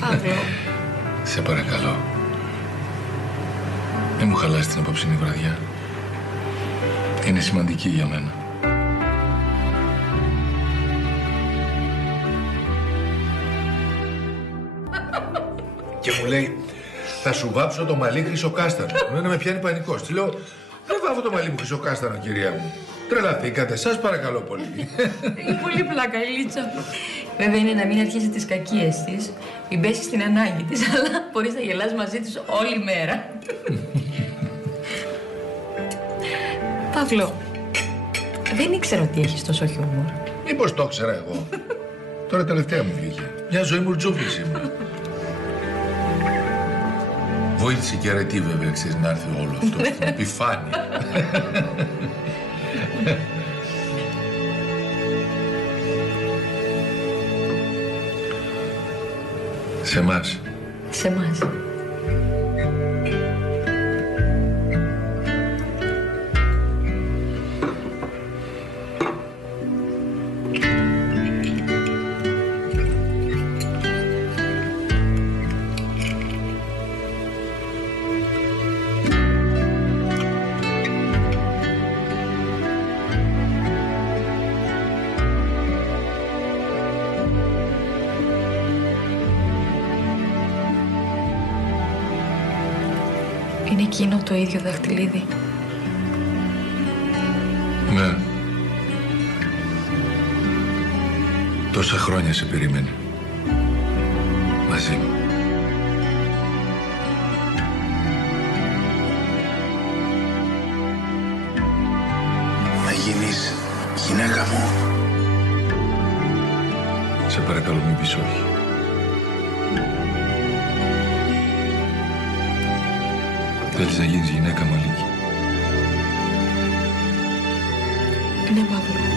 Παύλο. Σε παρακαλώ. Μην μου χαλάσει την απόψινή βραδιά. Είναι σημαντική για μένα. Και μου λέει, θα σου βάψω το μαλλί χρυσοκάστανο. Εμένα με πιάνει πανικός. Τη λέω, δεν βάφω το μαλλί μου χρυσοκάστανο, κυρία μου. Τρελαθήκατε, σας παρακαλώ πολύ. Είναι πολύ πλάκα η Λίτσα. Βέβαια είναι να μην αρχίσει τις κακίες της, μην πέσει στην ανάγκη της, αλλά μπορείς να γελάς μαζί της όλη μέρα. Παύλο, δεν ήξερα ότι έχεις τόσο χιούμορ. Μήπως το ήξερα εγώ. Τώρα τελευταία μου βγήκε. Μια ζωή μου ρτζούφλης ήμουν. Βοήθησε και αρετή βέβαια, ξέρεις, να έρθει όλο αυτό, την επιφάνεια. Σε εμάς. Σε εμάς. Είναι εκείνο το ίδιο δαχτυλίδι. Ναι. Τόσα χρόνια σε περίμενε. Μαζί μου. Να γίνεις γυναίκα μου. Σε παρακαλώ μην πεις όχι. Θέλεις να γίνεις γυναίκα μου, Αλίκη? Ναι, Παύλο.